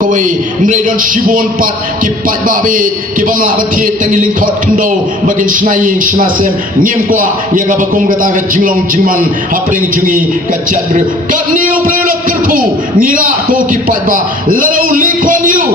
Kawai mredon shibon pat ki pat babe ki bamla bathi tangiling khot khndo bagin snaying snasem ngim kwa yaga bakum kata ka jinglong jingman hapring jungi ka jadru kat niu plelo kerpu ngira ko ki pat ba ladau likwan yu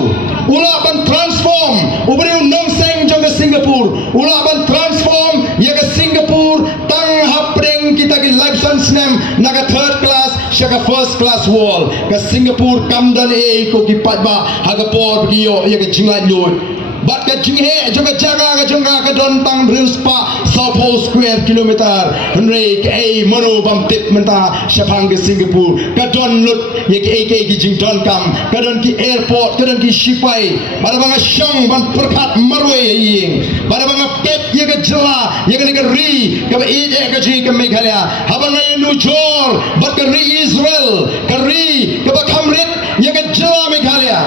ula ban transform ubreu nong seng joga Singapore ula ban transform yaga Singapore tang hapring kita ki license nem naga third class shaka first class wall ka Singapore kamdan e ko ki ba hagapor biyo ya ke jingai lut bat ka jinghe joka jaga ka jonga ka don tang bruspa South Pole square kilometer henry ke ai mono bam tip menta shapang ke Singapore ka don lut ya ke ki jing don kam ka don ki airport ka don ki shipai bara banga shong ban perkat marwe ying bara banga pet ya ke jela ya ke ri ka ba ide ka ji ka Meghalaya habanga nu jor bat ka ri Israel ka ri ka ba khamrit ya ke jela Meghalaya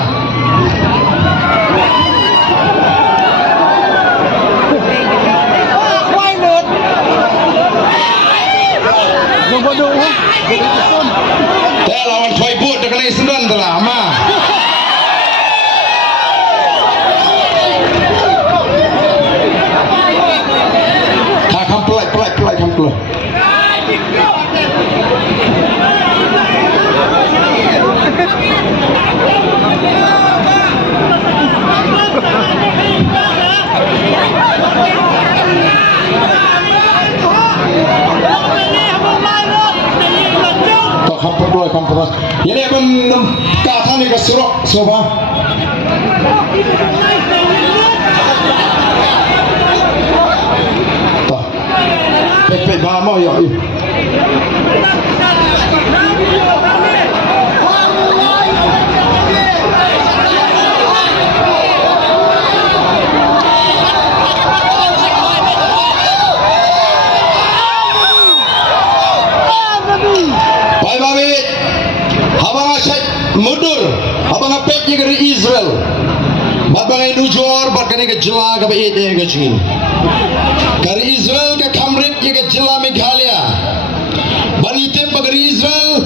Dah lawan toy boot dekat ni sendan telah ma. Tak pelai kampel. Kampung. Ini apa kata ni keserok soba. Tak. Pepek bama ya. Bye bye. Abang asyik mundur, abang apek je dari Israel. Abang ini nujor, bahkan ini kejela ke baik dia kecil. Dari Israel ke Kamrit je kejela Meghalaya. Bani tem dari Israel,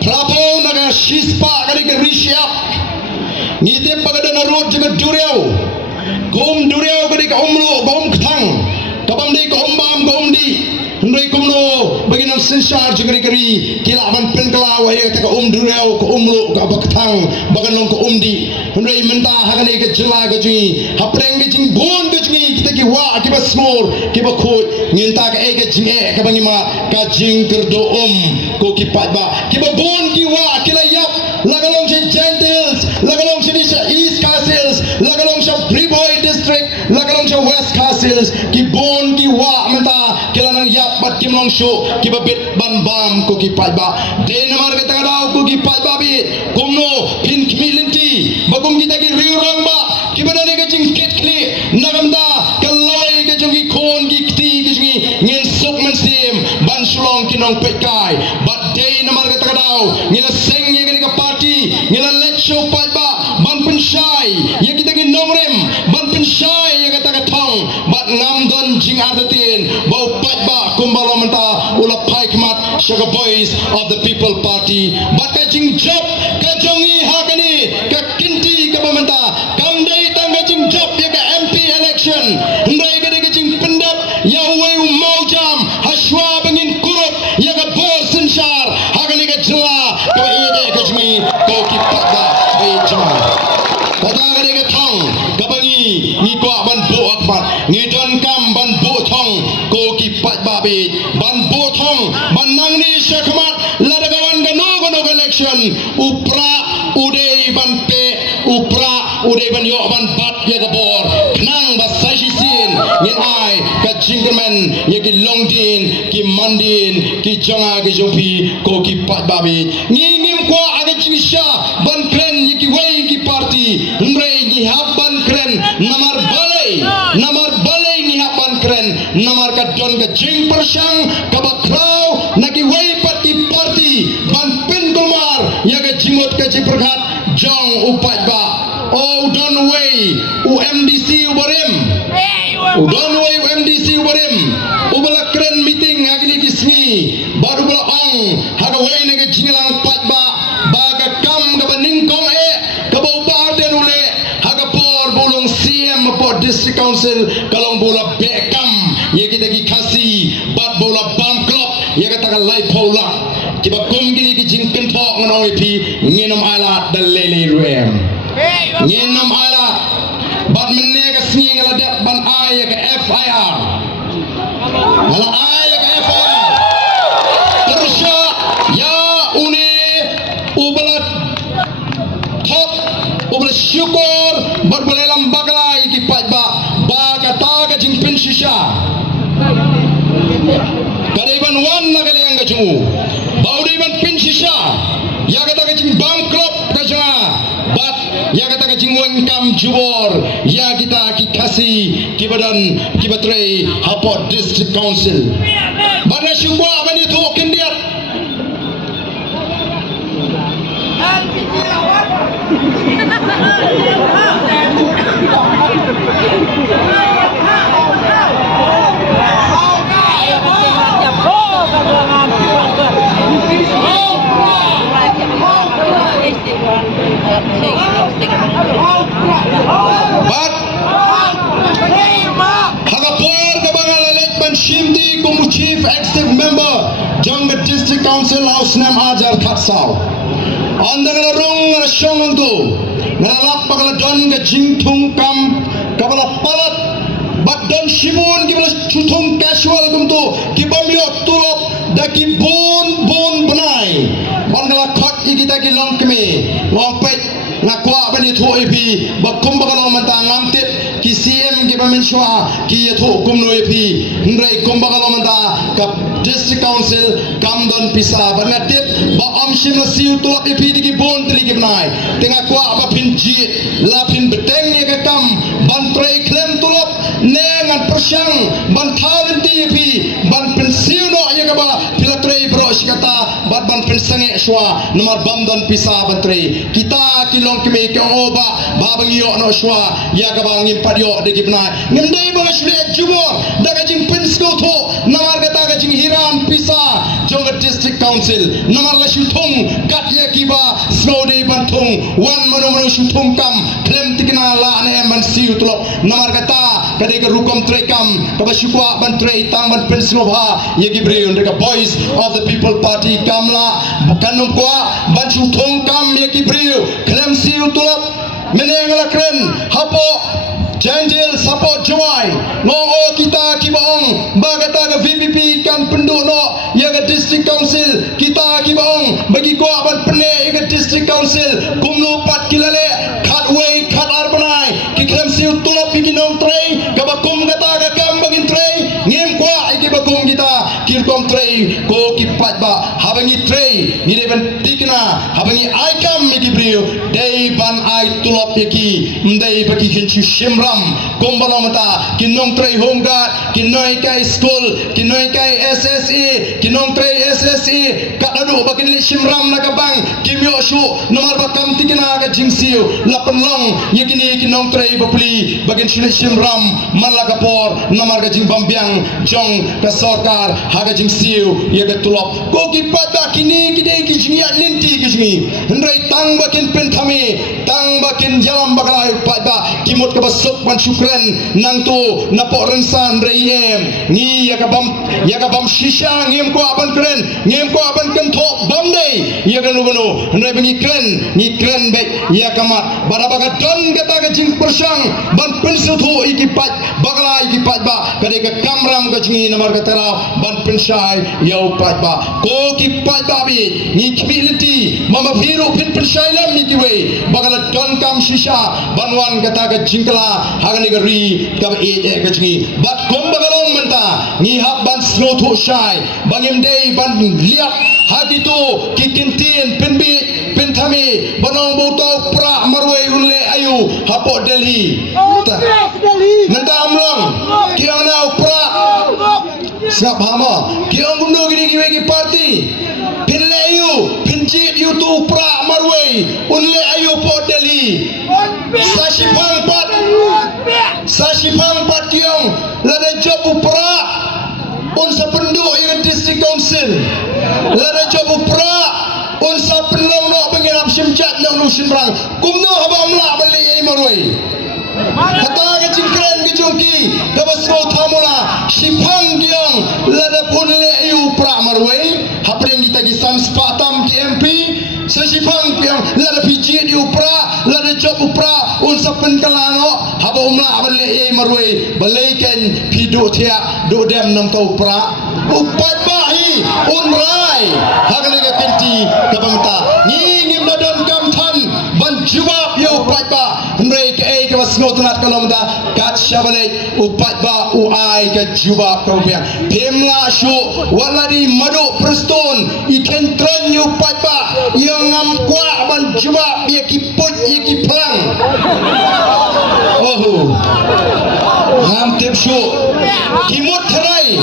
Prapo naga Shispa kali ke Rishiap. Ni tem pada narut je ke Duriau, Gom Duriau kali ke Umlu, Gom Ketang, Kabam di ke Umbam, Gom di. Henry kumno bagian sensar jengri keri kilaban penkelaw ya kata Duriau ke umlu ke abakatang bagan long ke umdi Henry mentah hakane ke jela ke ji hapreng ke jing bon ke ji kita ki wa ki basmor ki bakut nginta ke ke jing ke bangima ka jing kerdo ko ki patba ki bon ki wa ki layap lagalong si Gentiles lagalong si East Castles lagalong si Preboy district lagalong si West Castles ki bon ki wa mentah kilanang yap bat kim long show ki babit ban bam ko ki patba de namar ke tangadaw ko ki patba bi kumno pin kmilinti bagum kita ki riurang ba ki badane ke jing kitli nagamda kaloi ke jing ki kon ki kti ki jing ngin suk man sim ban Shillong kinong pekai bat de namar ke tangadaw ngila seng ye ke party ngila let show patba ban pensyai ye kita ki nongrem ban pensyai ye kata katong bat ngamdon jing ardatin bau patba kumbalo menta ula pai kemat sugar boys of the people party bat kajing job kajongi hakani ka kinti ka pementa kamdai tang kajing job ya ka MP election ndai ka kajing pendap ya wei mau jam haswa bangin kurut ya ka bos sensar hakani ka jela ka ide kajmi ko ki patba ei jama pada ka ka thong ka bangi ni kwa ban bo akmat ni don kam ban bo thong ko ki patba be ban bo thong ban nang ni syakmat ladagawan gano election upra udai ban pe upra udai ban yo ban bat ya gabor nang basashi sin ngin ai ka jingman ya ki longdin ki mandin ki jonga ki jompi ko ki patba be ngim kwa aga jinisha ban kren ya ki wei ki party mrei ni haban kren namar balai ni haban kren namar ka don ka jing persang ka bakrau naki wei party ban pin kumar ya ka jimot ka jiperkat jong upat ba oh don wei UMDC ubarim don wei UMDC ubarim ubala kren meeting agni kismi baru bala ong haga wei naga jinglang pat ba ka kam ka baningkong ka bau Council kalong bola Beckham ya kita ki kasi bat bola Bam Club ya kata ka lai paula kiba kum gili ki jingkin thok ngono pi nginom ala dalele ruem nginom ala bat menne ka sing ala dat ban ay ka FIR ala ay ka FIR terusya ya une ubalat thok ubal syukur bat balelam baglai ki pajba ba kata ka jingpin shisha Kariban wan na kaliang kacungu, baudiban pin sisa, ya kata kacing bangkrut kacunga, bat ya kata kacing wengkam jubor, ya kita kikasi kibadan kibatrei hapot district council. Bana syukur bani tu kendiat. But Hagapur kabangal election Shimdi kumu chief executive member jang district council house nam ajar khatsau andang rong Shillong tu ngalap pagala don ke jingthung kam kabala palat but don shibun kibala chuthung casual kumtu kibamyo tulop daki bon benai bangala khot kita ki long kemi ngompet ngakwa bani thu ipi bakum bagalo manta ngamtit ki CM ki paminswa ki yathu kumno ipi ndrai kum bagalo manta ka district council kamdon pisa bangatip ba amshim na siu tulap ipi ki bon tri ki nai tenga kwa ba pinji la pin beteng ni ka kam ban trai klem tulap nengan persyang ban thawin ti ipi ban pensiu no ya ka ba pilatrai bro sikata bat ban pensange shwa nomor bamdon pisa bantrai kita kilong kami ke oba babang yo no shwa ya ka bang impadyo de gibna Ngim Dei bang shre jubor daga jing pensko tho namar kata ka jing hiram pisa jong district council namar la shuthung kat ya kiba snode bantung wan mono shuthung kam klem tikna la ane man siu tulok namar kata kade ka rukom trekam ka basyukwa ban trei tang ban pensko bha ye gibre on ka voice of the people party kamla kanum kwa ban shuthung kam ye gibre klem siu tulok menengla kren hapo janjil support jawai ngongo kita kibaong bagata ke VPP kan penduk no ya ke district council kita kibaong bagi ko aban pene ya ke district council kumlu pat kilale khat way khat arbanai ki krem siu tulop biginong trei kabakum kata ka kam bagin trei ngim kwa iki bakum kita kirkom trei ko ki pat ba habangi trei ni deban tikna habangi aikam mi brio dei ban ai tulop yaki ndai bagi kinchu shimra kumbalo mata kinong tray home guard kinoy kay school kinoy kay SSE kinong tray SSE kadadu bakin li shimram nakabang kimyo shu nomar bakam tikina ka jingsiu lapenlong yakini kinong tray bapli bakin shuli shimram malagapor nomar ka jing bambiang jong ka sarkar haga jingsiu yaga tulop ko kipada kini kidai ki jingia ninti ki jingi ndrai tang bakin Pyn Thame tang bakin jalam bakalai pada kimut ka basuk man syukran nang tu napok rensan reyem ni yakabam shisha ngim ko aban kren ngim ko aban ken thok bam dei yakanu gunu ndai bengi kren baik yakamat barabaga don kata ka jing persang ban pensu thu ikipat bagala ikipat ba kade ka kamram ka jingi namar ka tara ban pensai yau pat ba ko kipat ba bi ni kbiliti mama biru pin pensai lam ni kiwe bagala don kam shisha banwan kata ka jingkala hagani gari kab e kajngi bat kom bagalong menta ni hab ban snow tho shai bangim dei ban liap hati tu kikintin Pynbiej Pyn Thame banong botau prah marwai unle ayu hapo Delhi nandam long kiang nau prah siap hama kiang gundo gini ki party pinle ayu pinjit yu tu prah marwai unle ayu po Delhi Sashipang pat kiong lada job upra unsa penduk yang district council lada job upra unsa penduk no pengiram simjat no simrang kumno haba amla bali ai marwai kata ka jingkren ke jungki kabasno thamula sipang giang lada punle yu pramarway hapring ditagi samspatam ki MP sesipang giang lada pijit yu pra lada job upra un sapen kalano haba umla balle e marway balaiken pidu tia do dem nam tau pra upat bahi unrai hagane ke kenti kabamta ngim dadon kam than ban jawab yu upat ba mereka ke wasngot nat kalomda kat shabale upat ba uai ke jawab kabia temla shu waladi madu preston iken tron yu upat ba yang ngam kwa ban jawab ye kiput ye kiplang oh ngam tip shu kimut tharai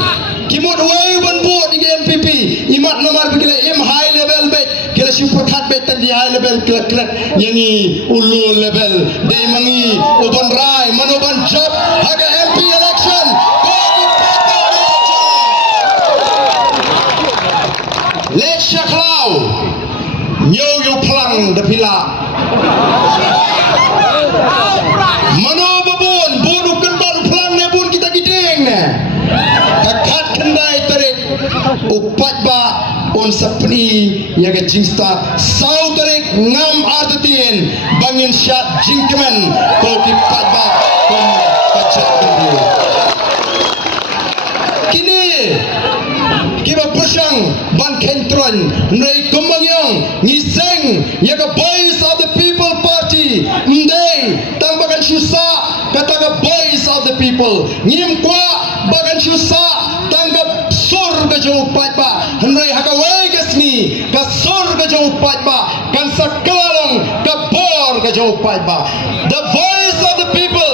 kimut wai ban bu di NPP imat nomor bigile im high level bet kila super khat bet tan di high level klek yangi ulu level dei mangi uban rai manoban job haga MP election let's shaklau nyo yu plang de pila mano babon bodu kan baru plang ne bun kita gideng ne kakat kendai tarik upat ba on sapni yaga jingsta sau tarik ngam artetin bangin syat jingkemen ko kipat ba kon kacak kini kiba persang ban kentron nei kumangyong ngiseng yaga voice of the people party ndei tang bagan syusa kataga voice of the people ngim kwa bagan syusa tangga sur ke jauh pat ba hendai haka wai gasmi ka sur ke jauh pat ba kan sakalang ka bor ke jauh pat ba the voice of the people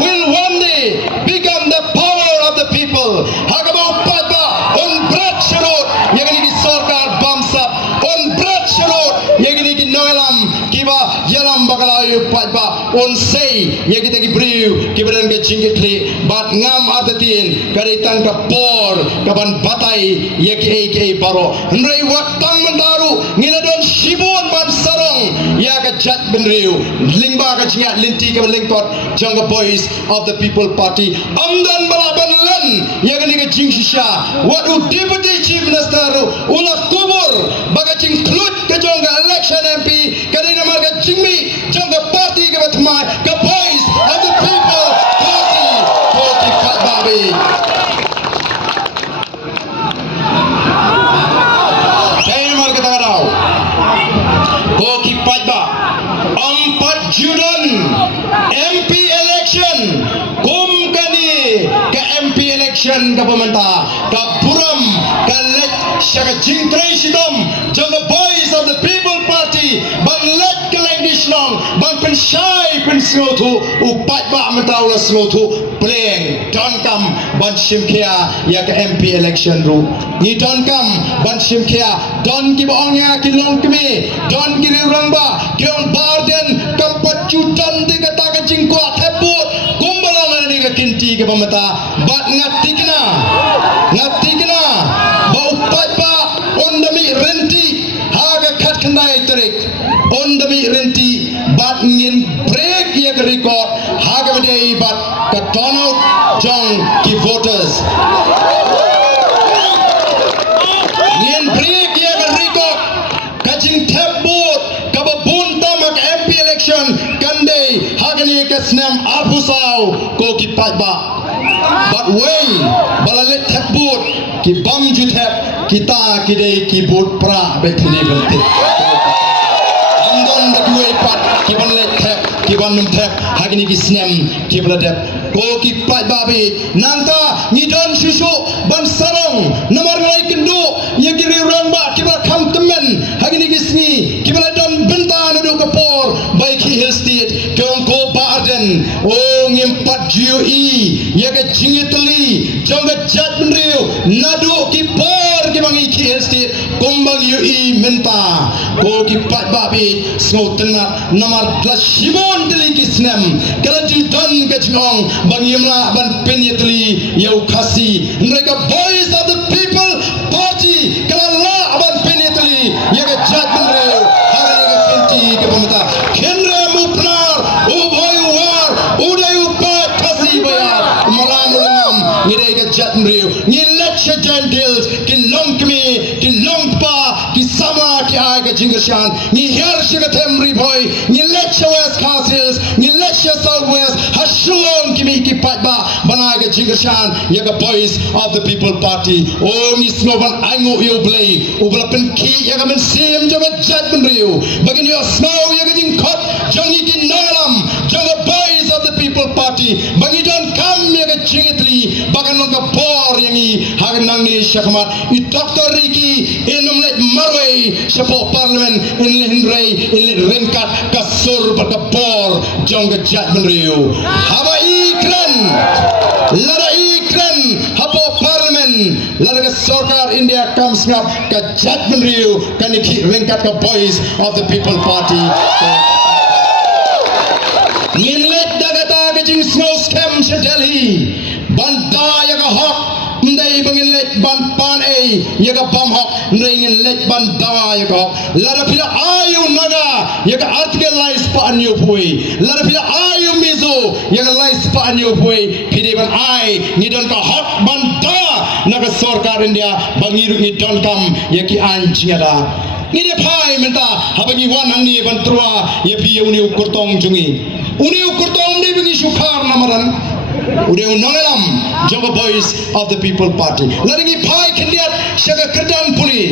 will one day become the power of the people haka ba pat ba on berat syarut yang ini di sorkar bamsap on berat syarut yang ini di noelam kiba jalam bakalayu pat ba on say yang kita gibriu kibadan ke jingkli bat ngam artetin karitan ka por kaban batai yaki baro nrei watang mendaru ngiladon shibon ban sarong ya ka jat benriu lingba ka jingat linti ka lingpot jangga voice of the people party amdan balaban lan ya ka jing shisha what deputy chief minister ulah kubur baga jing klut ka jangga election MP kadina marga jingmi jangga party ka batma ka voice of the people party party kat babi Koki Padba 4 Jun MP election kum kani ke MP election ke pemerintah ke buram ke let syaka jingtrai sidom jangga voice of the people party bang let ke lang Shillong bang pensyai penslotu upat ba mentaula slotu pleng don kam ban simkia ya ke MP election ru ni don kam ban simkia don ki baongnya ki long kemi don ki rangba ki on barden kam pacutan de kata ka jingkwa theput kumbalong ni ka kinti ke pamata bat ngatikna ba upat ba ondami renti haga khat khandai tarik ondami renti bat ngin break ya ke record haga bade bat ka tono jong ki voters ngin break ya ke record kajing theput ka babun tamak MP election kandai haga ni ka snam apusau ko ki patba but way balalet theput ki bam ju thep kita kidai ki bot prah betli bente andon dua pat kiban let thep kiban num thep hagini ki snam kibla dep ko ki pat babi nanta ni don susu ban sarong nomor ngai kendu ye kiri ramba kiba kam temen hagini ki sni kibla don benta nadu kapor bai ki estate kong ko barden o ngim pat GUE ye ke jingitli jongga jat menriu nadu ki por ki bangi ki estate kombang UE menta ko ki pat babi snotna nomor plus shimon deli ki snam kala ji don ke jong bangimla ban penyetli yau khasi mereka voice of the people party kala la ban penyetli ye ke jat menriu hari ke penti ke pemata kenre mupnar uboy war uday upat khasi baya Gentiles ki long kmi ki long pa ki sama ki ai ka jingashan ni her shiga temri boy ni lecture west castles ni lecture southwest ha Shillong kmi ki patba bana ka jingashan ya ka boys of the people party oh ni snoban angu you play ubla pen ki ya ka men sim jama judgment riu bagin yo snow ya ka jing khot jangi ki nalam janga boys of the people party bagi don kam ya ka jingitri bagan ka bor yang i hagan nang ni syakmat I Dr. Ricky inum let marway siapa parlimen in rei in renkat kasur pada bor janga judgment riu haba ikran lada ikran haba parlimen lada ka sarkar India comes up ka judgment riu kan iki renkat ka boys of the people party Nginlet dagata kajing snow scam sa Delhi banda ya ka hok ndai bangin let ban pan ai ya ka bam hok ndai let banda ya ka lara pila ayu naga ya ka articleize pa anyo pui lara pila ayu mizo ya ka lize pa anyo pui pide ban ai ni don ka hok banda naga sarkar India bangiru ni don kam ya ki anjiada ni de phai menta habangi wan angni ban trua ya pi uni ukurtong jungi uni ukurtong ni bingi sukar namaran ude unangalam jaga boys of the people party laringi phai kendiat shaga kerdan puli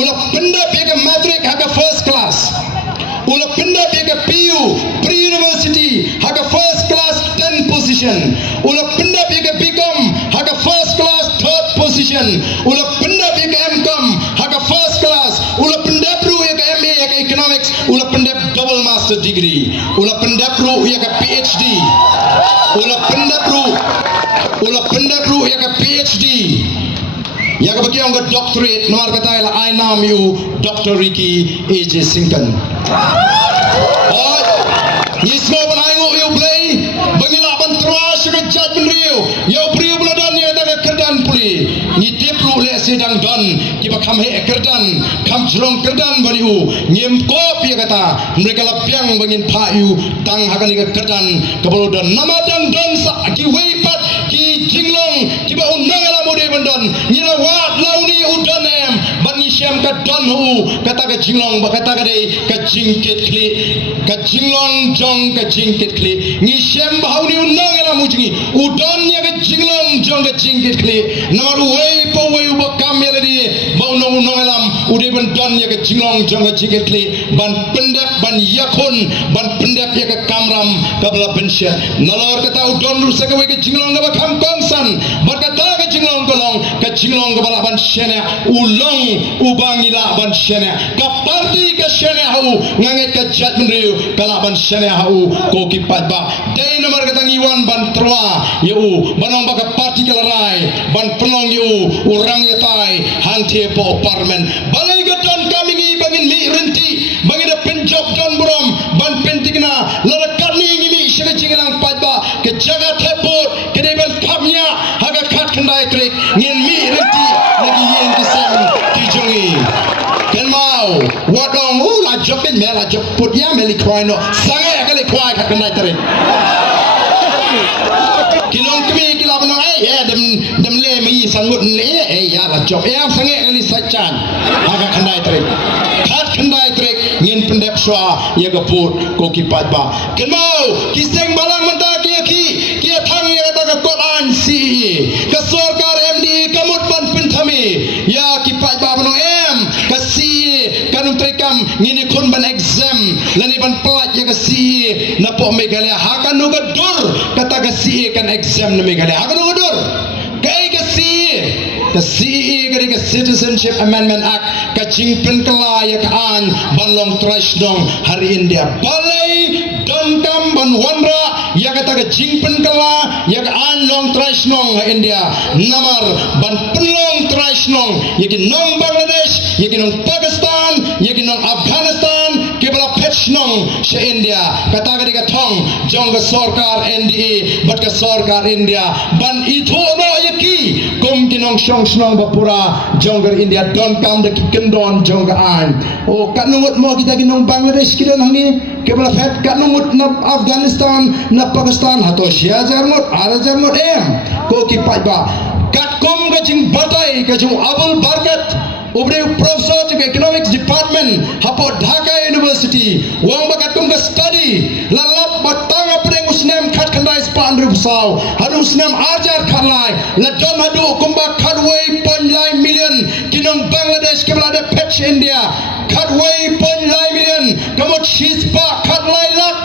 ula penda pega matric haga first class ula penda pega PU pre-university haga first class 10 position ula penda pega BCom haga first class 3rd position ula penda pega MCom haga first class ula penda pro haga MA haga economics ula penda double master degree ula penda pro haga PhD ula penda pro haga PhD ya ka bagi ang doctorate nomor kata ila I name you Dr. Ricky AJ Singkan oh ni semua banai ngo you play bagi laban terus ke judgment riu you priu beladan ni ada kerdan puli ni tipru le sedang don kiba kam he kerdan kam jrong kerdan bari u ngim Ngop ya kata mereka lapiang bangin pa you tang hakan ni kerdan kabalo don nama dan don sa ki weipat ki jinglong kiba unang ala mode bandon ni wat launi udan em bani syam ka don hu kata ka jinglong ba kata ka dei ka jingkit kli ka jinglong jong ka jingkit kli ni syam ba hauni unang ala mujingi udan ya ka jinglong jong ka jingkit kli namar wei po wei ba kamel di ba unang alam ude bandon ya ka jinglong jong ka jingkit kli ban pendak ban yakun ban pendak ya ka kamram ka bala pensya nalor kata udon rusa ka wei ka jinglong ka ba kam kongsan berkata ka jinglong kolong ka jinglong ka bala ban syana ulong ubangila ban syana ka parti ka syana hau nganget ka judgment riu kala ban syana hau ko kipat ba dai nomor kata ngiwan ban trua yu banong ba ka parti ka larai ban penong yu urang ya tai hangte po parmen balai ka don kami ngi bangin mi renti bangin da penjok don burom ban pentigna lara karni ngi mi syana jinglang patba ke jaga tepot ke dai ban kamnya haga kat kendai trik ngin mi renti lagi yen kisem kijongi ken mau wadong la jopin me la joput ya meli kwai no sangai kali kwai kat kendai trik kilong kami kilap no dem le mi sangut le ya la jop ya sangai kali sachan haga kendai trik kat kendai trik ngin pendep swa ya gaput ko kipat ba ken mau kiseng balang menta ki thang ya ta ka Quran si ka sarkar MD kamut ban Pyn Thame ya ki pat ba no em ka si kanum trekam ngini kun ban exam lani ban plat ya ka si na po megalia hakan no ka dur kata ka si kan exam na megalia hakan no ka dur kai ka si ka CE ka Citizenship Amendment Act ka jingpen kala ya ka an banlong trash dong hari India balai don kam ban wanra ya kata ka jingpen kala ya ka an long trash nong India namar ban penlong trash nong ya ki nong Bangladesh ya ki nong Pakistan ya ki nong Afghanistan ke bala patch nong sa India kata ka thong jong ka sarkar NDA bat ka sarkar India ban itho no ya ki kum ki nong snong bapura jonggar India don kam de kendon jongga an o kanungut mo kita ginong Bangladesh kita nangi kebala fat kanungut na Afghanistan na Pakistan hato shia jarmut ara jarmut em ko ki pai ba Katkom kajing batai kajing abul barkat Ubre professor to economics department hapo Dhaka University wang bakatkum ka study lalap batang apreng usnem khat khandai spandru saw hadu usnem ajar khanlai la dom hadu kumba khatway ponlai million kinong Bangladesh keblade patch India khatway ponlai million kamot shispa khatlai lak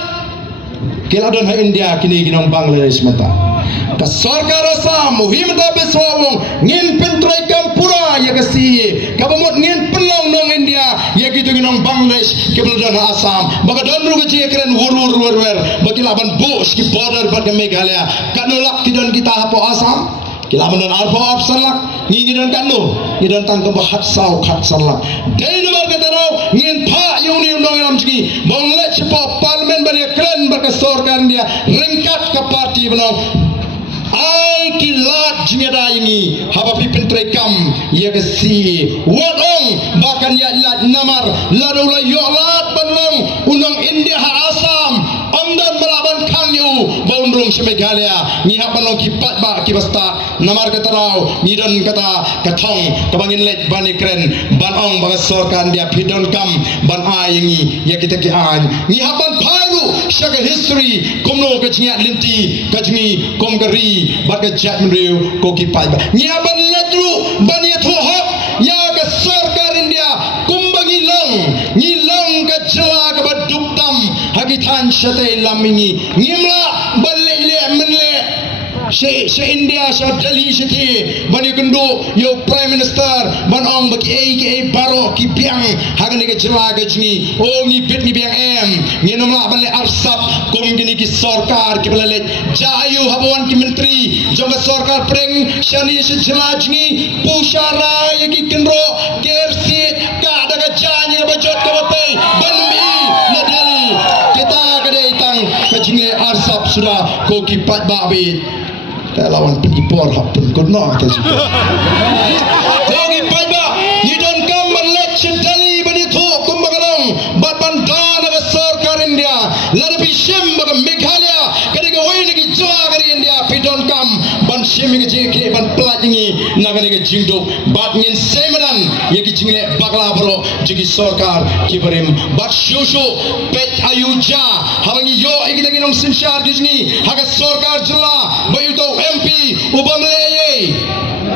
kiladon ha India kini kinong Bangladesh mata ka sarkar Assam muhim da beswawong ngin pentrai kampura ya kasi kabamot ngin pelong nong India ya gitu nong Bangladesh kebeladon Assam baka don ru ke keren wur bakilaban bos ki border pada Meghalaya kanolak kidon kita hapo Assam kilaban don arpo opsalak ngidon kanu ngidon tang ko hat saw khat salak dei nomor katarau ngin pha yung ni nong ram chi bonglet chipo parliament bani keren baka sarkar India ringkat ka parti benong ai kilat jingada ini haba pipin trekam ya kesi wadong bahkan ya lat namar ladula yolat benong unang India ha Assam amdan melaban kangyu baundrung Meghalaya ni hapanong kipat ba kibasta namar katarau ni don kata kathong kabangin let bani kren banong baga sarkar dia pidon kam ban ai ini ya kita ki an ni hapan pharu shaka history komno kajnya linti kajmi komgari baka jat mriu ko ki pai ba nya ban ledru ban ye tho hak ya ka sarkar India kumbangi long ni long ka jala ka baduktam hagithan shate lamini ngimla balle le menle she India sha Delhi shati bani kundu yo prime minister banong baki ai baro ki piang hagani ka jala ka jni o ni bit ni piang em ni nomla balle arsap kum gini ki sarkar ki balle jayu habawan ki menteri jonga sarkar preng shani se jala jni pushara ki kinro kersi ka daga jani bajot ka bapai banmi na Delhi kita kadai tang ka jni arsap sudah ko ki pat babi lawan penipor hapun kodno ta juga kogi paiba you don't come and lecture Delhi bani tho kumbagalong batban dana ga sarkar India ladapi shim baga Meghalaya kadiga hoine ki jawa gari India if you don't come ban shim ki jeke ban plajingi nagani ga jingdo bat ngin semanan ye ki jingle bagla bro jigi sarkar ki barim bat shushu pet ayuja hawangi yo igidagi nong sinshar dijni haga sarkar jilla bayu to MP ubang leye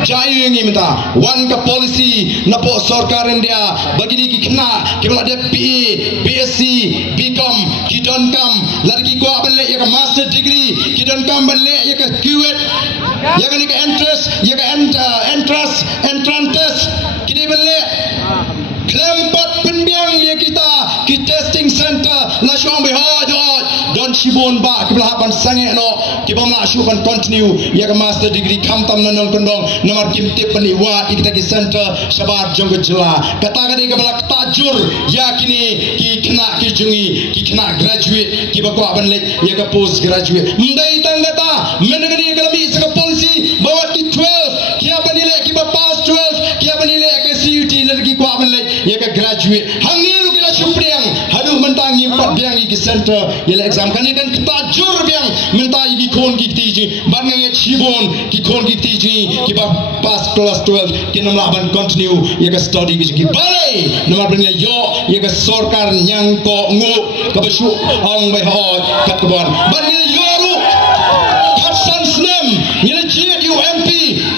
jayu yang minta one ka policy napo sarkar India bagini ki kena kibla de PE BSc BCom kidon kam larki ko aballe ya master degree kidon kam balle ya ka QET ya ka ni ka entrance ya ka entrance test kini balle kelempat pendiang ya kita ki testing center la shong be hajat don shibon ba kibla hapan sange no kibam na shukan continue ya ka master degree kam tam non kondong nomor kimte pani wa kita ki center shabar jong jela kata ka ni kibla tajur ya kini ki kena ki jungi ki kena graduate ki ba ko aban le ya ka post graduate ndai tangata menegani kalami sa policy bawa ki 12 ki aban le ki ba pass 12 ki aban le ka CUT lergi ko aban le ya ka graduate hangil kila supriang hadu mentangi pat biang ki center ya exam kan kan tajur biang mentai ki kon ki tiji bangai chibon ki kon ki tiji ki ba pass class 12 ki namla ban continue ya ka study ki balai nomor benda yo ya ka sarkar nyang ko ngo ka basu ong bai hot kat kebon bangai yoru Hasan Snem ni ji UMP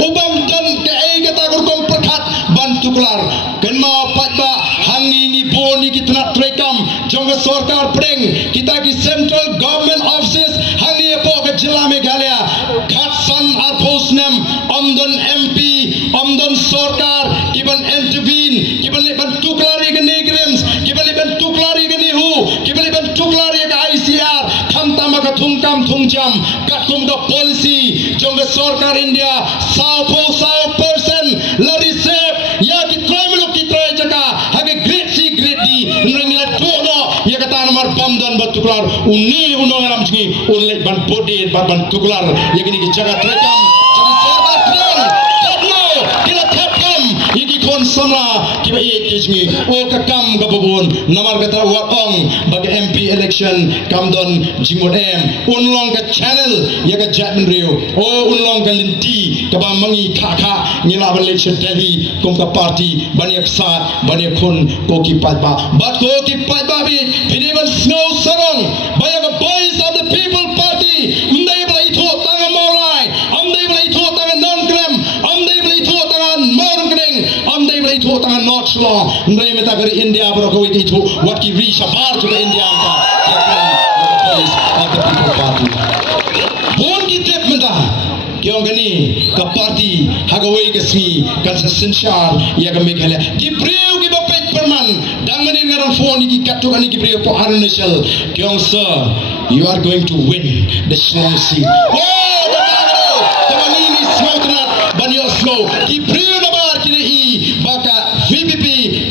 ubam dan ke ai ka tagur kom perkat bantu kelar kan ma patba hangi ni boni ki tna trekam jonga sarkar preng kita ki central government offices hangi po ka jila Meghalaya khatsan arposnem amdon MP amdon sarkar kiban intervene kiban ban tuklari ke negrims kiban ban tuklari ke nehu kiban ban tuklari ke ICR khamta maka thungkam thungjam katum ka policy jonga sarkar India 100% lari save ya ki tramlo ki tray jaka hage great C great D nangila todo ya kata nomor bam dan batuklar uni unong alam jingi unle ban bode ban tuklar ya kini ki jaga trekam jadi sarkar tren kadno kila tepkam iki kon sama ki kiba kejngi o kakam gababun namar kata watong bagi MP election kamdon jingod unlong ka channel yaga jatman rio o unlong ka linti kaba mangi kaka ngila election Delhi kum ka party banyak sat banyak kun ko kipat ba but ko kipat ba bi piniban snow sarong bayag boys of the people party mday bla ito tanga molai amday bla ito tanga non krem amday bla ito tanga morgring amday bla ito tanga not law mday meta gari India bro ko ito what ki risha bar to the India ka boys of the people party bon ki trip meta kyong gani ka party hagawai kasmi kan sensyal ya ka mekhale ki priu ki bapet perman dangani ngaran phone ki katto ani ki priu po arnashal kyong sir you are going to win the Shillong seat oh tamani ni smotrat banyo slow ki priu na bar ki hi baka VPP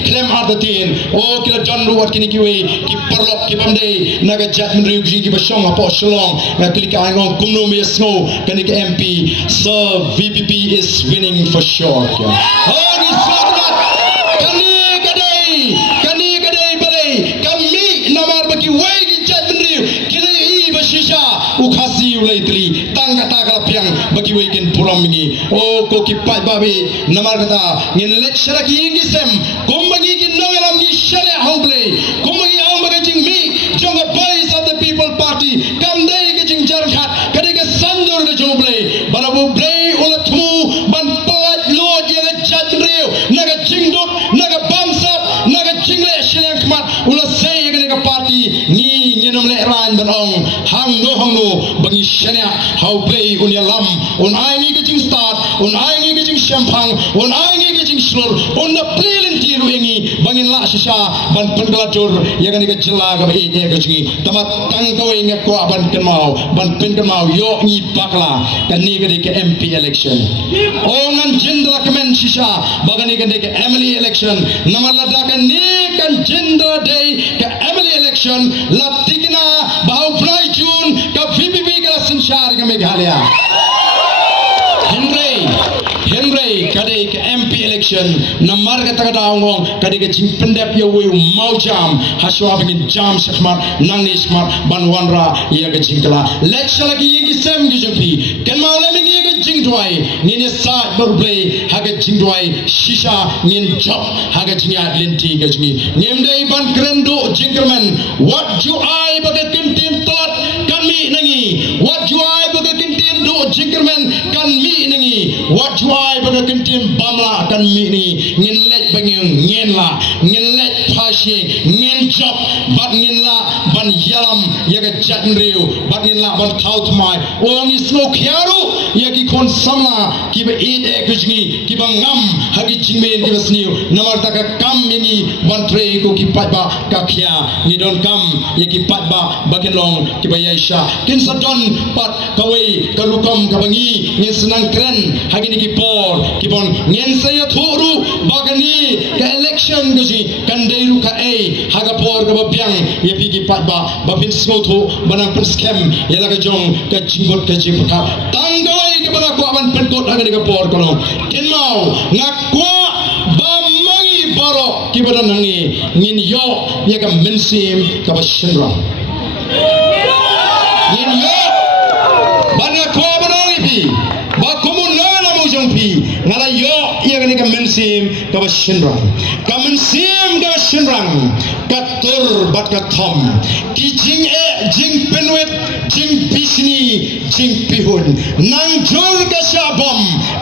claim ardatin oh kila John Ruwat kini kiwe ki parlok ki bamde naga jatman riu ki basong apo Shillong na klika angong kumno me snow kani ka MP so VPP is winning for sure oh ni smotrat kani kadai balai kami namar baki wai ki jatman riu kini hi bashisha ukhasi ulaitli tangga takala piang bagi weekend puram ini oh ko ki pai babe namar kata ngin lecture ki ingisem kumbagi ki nogelam ni shale hoble kumbagi ang magajing mi jonga boys of the people party kamdei ki jing jarhat kadika sandur ke joble barabu blay ulatmu ban palat lord ya jadriu naga jingduk naga bamsap naga jingle shileng kmat ulasai kadika party ni nginam le ran banong hang no bangi shania how play un yalam un aingi ke jing start un aingi ke jing champagne un aingi ke jing slur un na plilin tiru ingi bangin la shisha ban pengalatur ya kan ke jela ga be ke jingi tamat tang ko inga ko ban pen mau yo ni bakla kan ni ke MP election ongan jindra kemen shisha bagani ke MLA election namala da kan ni kan jindra day ke MLA election latikina bau fly june ka VPP ka sensyar ka Meghalaya Henry kadai ke MP election namar ka taga daungong kadai ke jimpendap ya we mau jam haswa begin jam smart nangni smart banwanra ya ke jingkala lecture lagi yi sem gi jumpi kan mau le mi gi jingdwai ni ne sa berblay haga jingdwai shisha ngin job haga jingya lenti ga jingi ngimdei ban krendo jingkerman what you I baga kintin tot kan mi nangi what you I baga kintin do jingkerman kan mi nangi what you I baga kintin bamla kan mi ni ngin let bangin ngin la ngin let pashi ngin job bat ngin la ban yalam yaga jatnriu bat ngin la ban thaut mai ong is no kyaru yaki kon samla ki ba ide kujngi ki ba ngam hagi jingmen ki basniu namar taka kam mingi ban tre ko ki patba ka khya ni don kam yaki patba bakinlong ki ba yaisha kin sadon pat kawai kalukam kabangi ngin senang kren hagi ni ki por ki bon ngin saya thuru bagani ka election guji kandairu ka haga por ka babyang yepi ki patba babin snotho banang pen scam yala ka jong ka jingot ka jipaka tanggawai ke bala ko aban penkot hagi ni ka por kono kin mau ngakwa ba mangi baro ki badan nangi ngin yo ya ka mensim ka bashendra ngin yo bana ko barang ipi ba kumun ngala mo jong pi ngala yo ya ka mensim ka bashendra ka mensim ka bashendra ka tur bat ka thom ki jing jing penwet jing bisni jing pihun nang jol ka shabam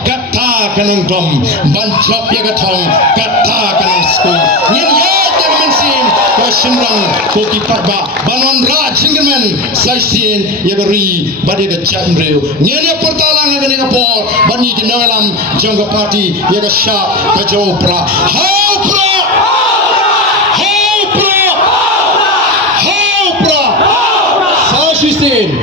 kata kanong dom ban job ya ka thong kata kanong school ngin yo ta mensim ka shimrang ko ki patba banon ra jingmen saisin ya ka ri bade ka chandreu ngin ya portalang ngani ka por bani ki nalam jonga party ya ka sharp ka jopra how pra Sustain